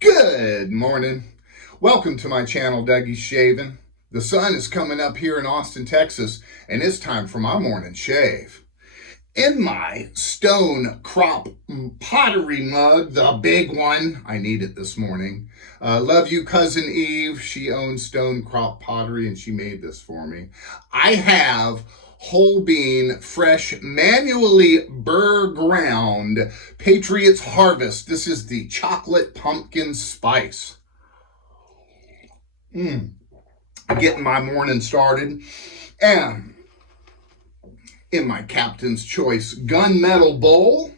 Good morning. Welcome to my channel, Dougie's Shaving. The sun is coming up here in Austin, Texas, and it's time for my morning shave. In my stone crop pottery mug, the big one, I need it this morning. Love you, Cousin Eve. She owns Stone Crop Pottery, and she made this for me. I have whole bean, fresh, manually burr ground Patriots Harvest. This is the chocolate pumpkin spice. Getting my morning started. And in my Captain's Choice gunmetal bowl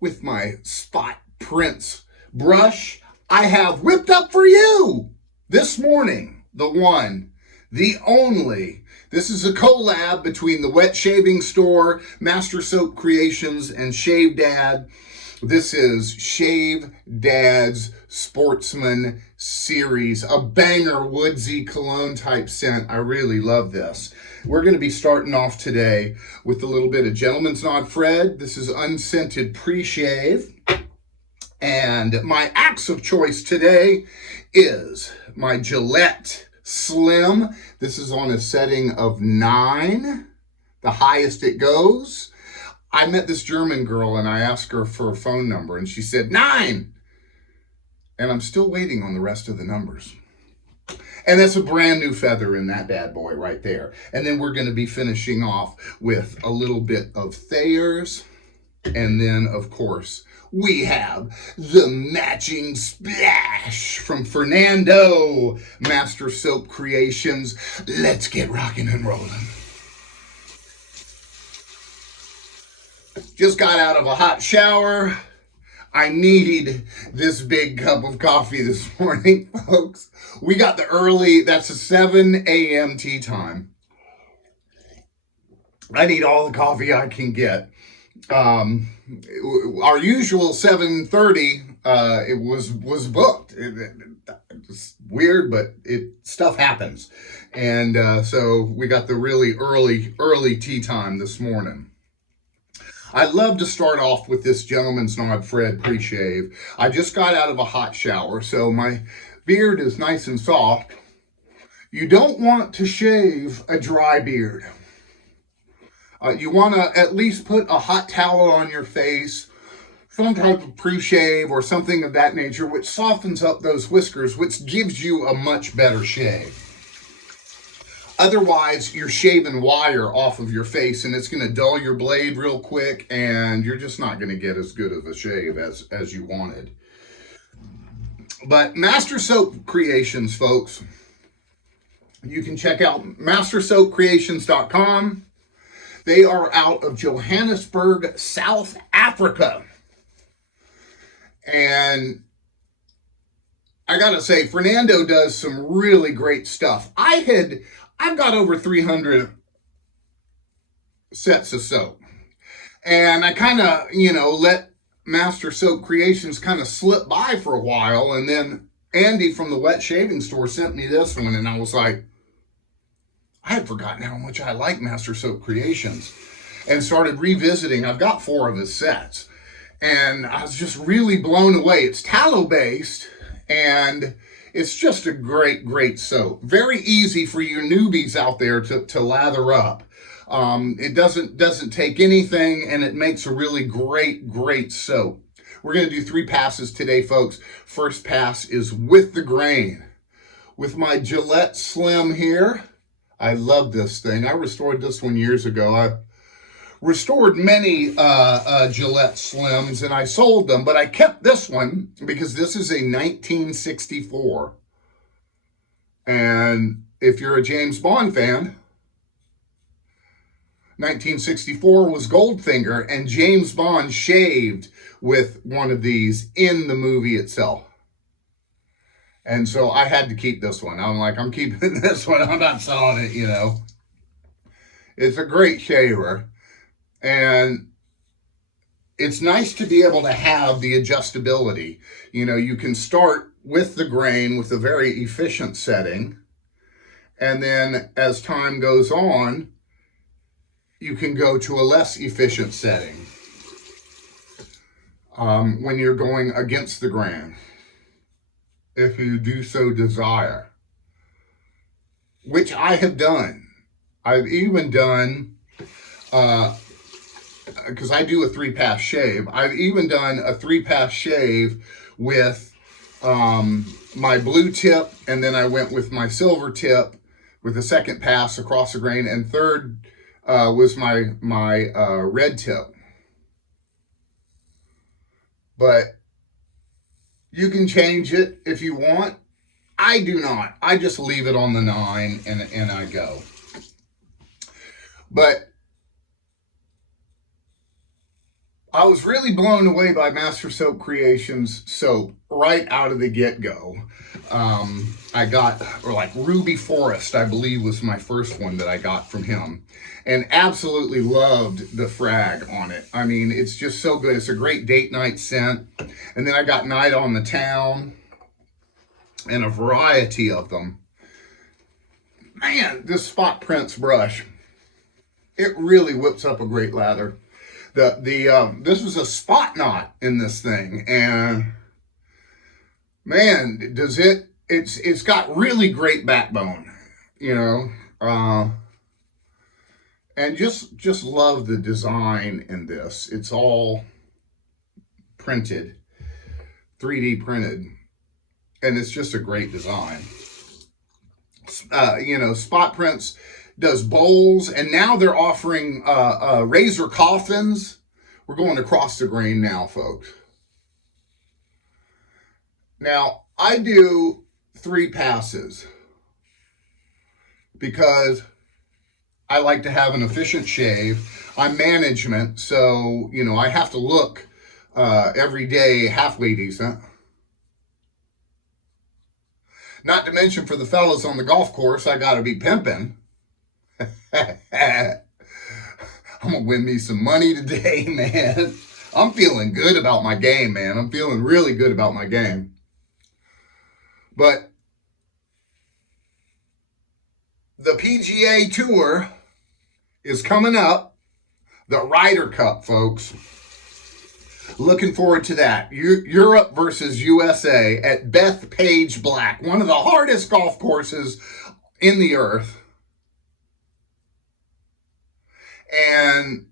with my Spot Prince brush, I have whipped up for you this morning the one, the only. This is a collab between the Wet Shaving Store, Master Soap Creations, and Shave Dad. This is Shave Dad's Sportsman series, a banger woodsy cologne type scent. I really love this. We're going to be starting off today with a little bit of Gentleman's Nod Fred. This is unscented pre-shave. And my axe of choice today is my Gillette Slim. This is on a setting of 9, the highest it goes. I met this German girl and I asked her for a phone number and she said 9. And I'm still waiting on the rest of the numbers. And that's a brand new feather in that bad boy right there. And then we're going to be finishing off with a little bit of Thayers. And then, of course, we have the matching splash from Fernando, Master Soap Creations. Let's get rocking and rolling. Just got out of a hot shower. I need this big cup of coffee this morning, folks. We got the early, that's a 7 a.m. tea time. I need all the coffee I can get. Our usual 7:30 it was booked. It's weird, but stuff happens, and so we got the really early tea time this morning. I'd love to start off with this Gentleman's Nod Fred pre-shave. I just got out of a hot shower, so my beard is nice and soft. You don't want to shave a dry beard. You want to at least put a hot towel on your face, some type of pre-shave or something of that nature, which softens up those whiskers, which gives you a much better shave. Otherwise, you're shaving wire off of your face and it's going to dull your blade real quick and you're just not going to get as good of a shave as you wanted. But Master Soap Creations, folks, you can check out mastersoapcreations.com. They are out of Johannesburg, South Africa. And I gotta say, Fernando does some really great stuff. I've got over 300 sets of soap. And I kind of, let Master Soap Creations kind of slip by for a while. And then Andy from the Wet Shaving Store sent me this one. And I was like, I had forgotten how much I like Master Soap Creations and started revisiting. I've got 4 of his sets and I was just really blown away. It's tallow based and it's just a great soap. Very easy for your newbies out there to lather up. It doesn't take anything and it makes a really great soap. We're going to do 3 passes today, folks. First pass is with the grain. With my Gillette Slim here. I love this thing. I restored this one years ago. I restored many Gillette Slims and I sold them, but I kept this one because this is a 1964. And if you're a James Bond fan, 1964 was Goldfinger and James Bond shaved with one of these in the movie itself. And so I had to keep this one. I'm like, I'm keeping this one. I'm not selling it, It's a great shaver. And it's nice to be able to have the adjustability. You can start with the grain with a very efficient setting. And then as time goes on, you can go to a less efficient setting when you're going against the grain. if you do so desire, which I have done. I've even done, because I do a 3-pass shave, I've even done a 3-pass shave with my blue tip, and then I went with my silver tip with a second pass across the grain, and third was my red tip. But you can change it if you want. I do not. I just leave it on the 9 and I go. But I was really blown away by Master Soap Creations soap right out of the get-go. I got, or like Ruby Forest, I believe was my first one that I got from him. And absolutely loved the frag on it. I mean, it's just so good. It's a great date night scent. And then I got Night on the Town and a variety of them. Man, this Spot Prince brush, it really whips up a great lather. This is a spot knot in this thing, and man, does it's got really great backbone, you know, and just love the design in this. It's all printed, 3D printed, and it's just a great design. You know, Spot Prints does bowls, and now they're offering razor coffins. We're going across the grain now, folks. Now, I do 3 passes because I like to have an efficient shave. I'm management, so, you know, I have to look every day halfway decent. Not to mention, for the fellas on the golf course, I got to be pimping. I'm gonna win me some money today, man. I'm feeling good about my game, man. I'm feeling really good about my game. But the PGA Tour is coming up. The Ryder Cup, folks. Looking forward to that. Europe versus USA at Bethpage Black, one of the hardest golf courses in the earth. And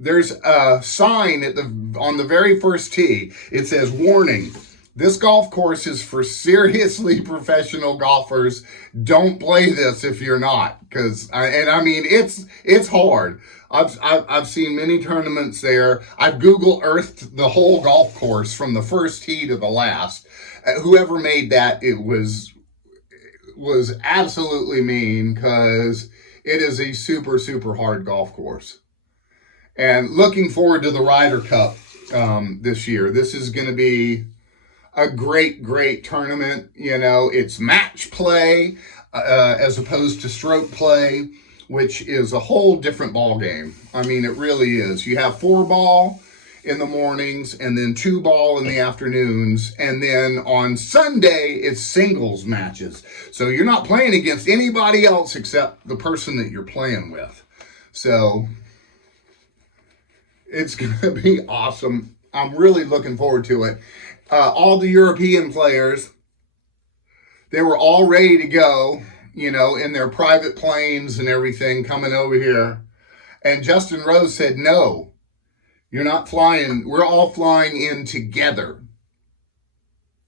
there's a sign on the very first tee. It says, "Warning, this golf course is for seriously professional golfers. Don't play this if you're not." I mean, it's hard. I've seen many tournaments there. I've Google Earthed the whole golf course from the first tee to the last. Whoever made that, it was absolutely mean, because it is a super, super hard golf course. And looking forward to the Ryder Cup this year. This is going to be a great, great tournament. You know, it's match play as opposed to stroke play, which is a whole different ball game. I mean, it really is. You have 4-ball in the mornings and then 2-ball in the afternoons. And then on Sunday, it's singles matches. So you're not playing against anybody else except the person that you're playing with. So it's going to be awesome. I'm really looking forward to it. All the European players, they were all ready to go, you know, in their private planes and everything coming over here. And Justin Rose said, "No, you're not flying. We're all flying in together."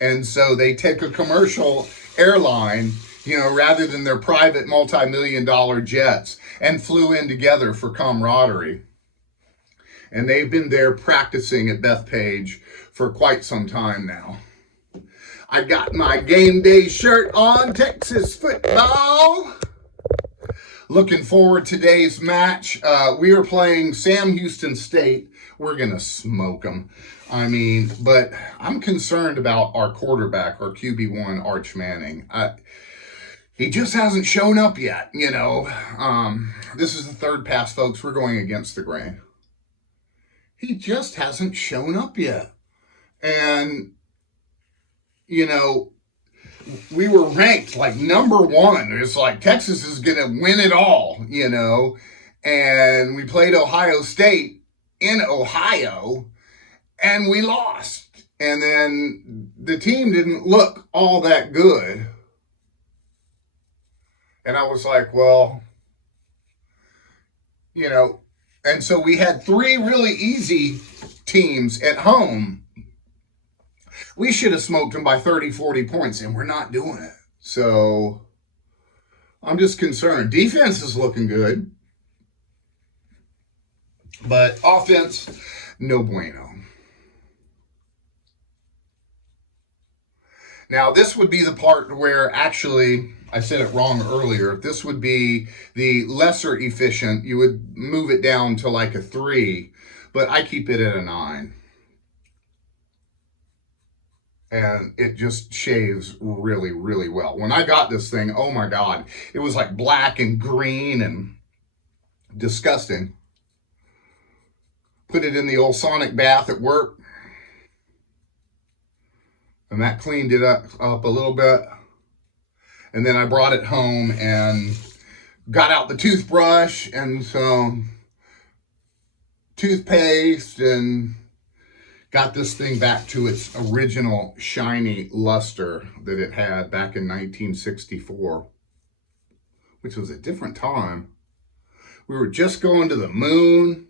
And so they take a commercial airline, you know, rather than their private multi-million-dollar jets, and flew in together for camaraderie. And they've been there practicing at Bethpage for quite some time now. I got my game day shirt on, Texas football. Looking forward to today's match. We are playing Sam Houston State. We're going to smoke them. I mean, but I'm concerned about our quarterback, our QB1, Arch Manning. He just hasn't shown up yet, you know. This is the third pass, folks. We're going against the grain. He just hasn't shown up yet. And, you know, we were ranked like #1. It's like Texas is going to win it all, you know. And we played Ohio State in Ohio, and we lost. And then the team didn't look all that good. And I was like, well, you know, and so we had 3 really easy teams at home. We should have smoked them by 30, 40 points, and we're not doing it. So I'm just concerned. Defense is looking good, but offense, no bueno. Now, this would be the part where actually, I said it wrong earlier. This would be the lesser efficient. You would move it down to like a 3, but I keep it at a 9. And it just shaves really, really well. When I got this thing, oh my God, it was like black and green and disgusting. Put it in the old sonic bath at work, and that cleaned it up a little bit. And then I brought it home and got out the toothbrush and some toothpaste and got this thing back to its original shiny luster that it had back in 1964, which was a different time. We were just going to the moon,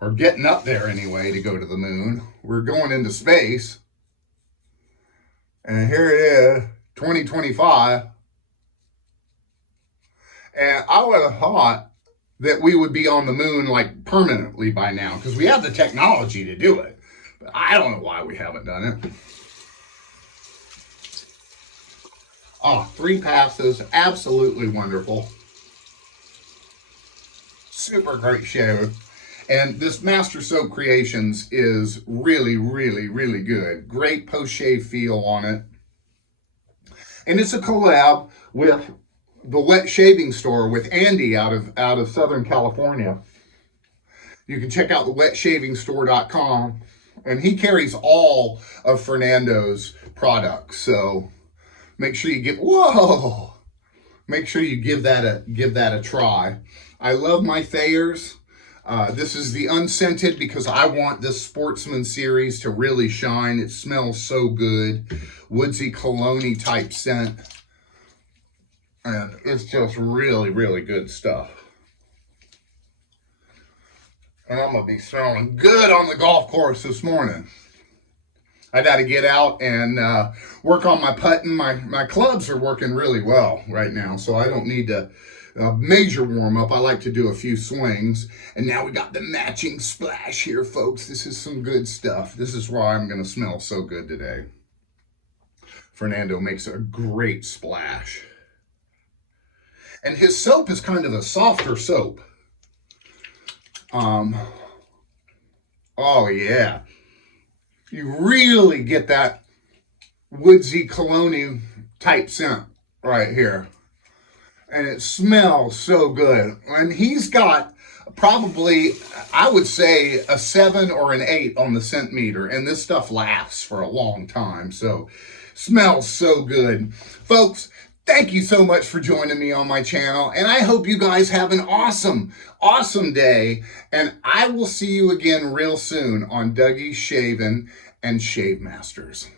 or getting up there anyway to go to the moon. We're going into space. And here it is, 2025. And I would have thought that we would be on the moon like permanently by now, because we have the technology to do it. But I don't know why we haven't done it. Oh, 3 passes, absolutely wonderful. Super great shave. And this Master Soap Creations is really, really, really good. Great post-shave feel on it. And it's a collab with the Wet Shaving Store with Andy out of Southern California. You can check out the wetshavingstore.com, and he carries all of Fernando's products. So make sure you make sure you give that a try. I love my Thayers. This is the unscented because I want this Sportsman series to really shine. It smells so good. Woodsy cologne type scent. And it's just really, really good stuff. And I'm going to be smelling good on the golf course this morning. I got to get out and work on my putting. My clubs are working really well right now, so I don't need to major warm-up. I like to do a few swings. And now we got the matching splash here, folks. This is some good stuff. This is why I'm going to smell so good today. Fernando makes a great splash. And his soap is kind of a softer soap. Oh yeah. You really get that woodsy cologne type scent right here. And it smells so good. And he's got probably, I would say, a 7 or an 8 on the scent meter. And this stuff lasts for a long time. So smells so good. Folks, thank you so much for joining me on my channel, and I hope you guys have an awesome, awesome day, and I will see you again real soon on Dougie's Shavin' and Shave Masters.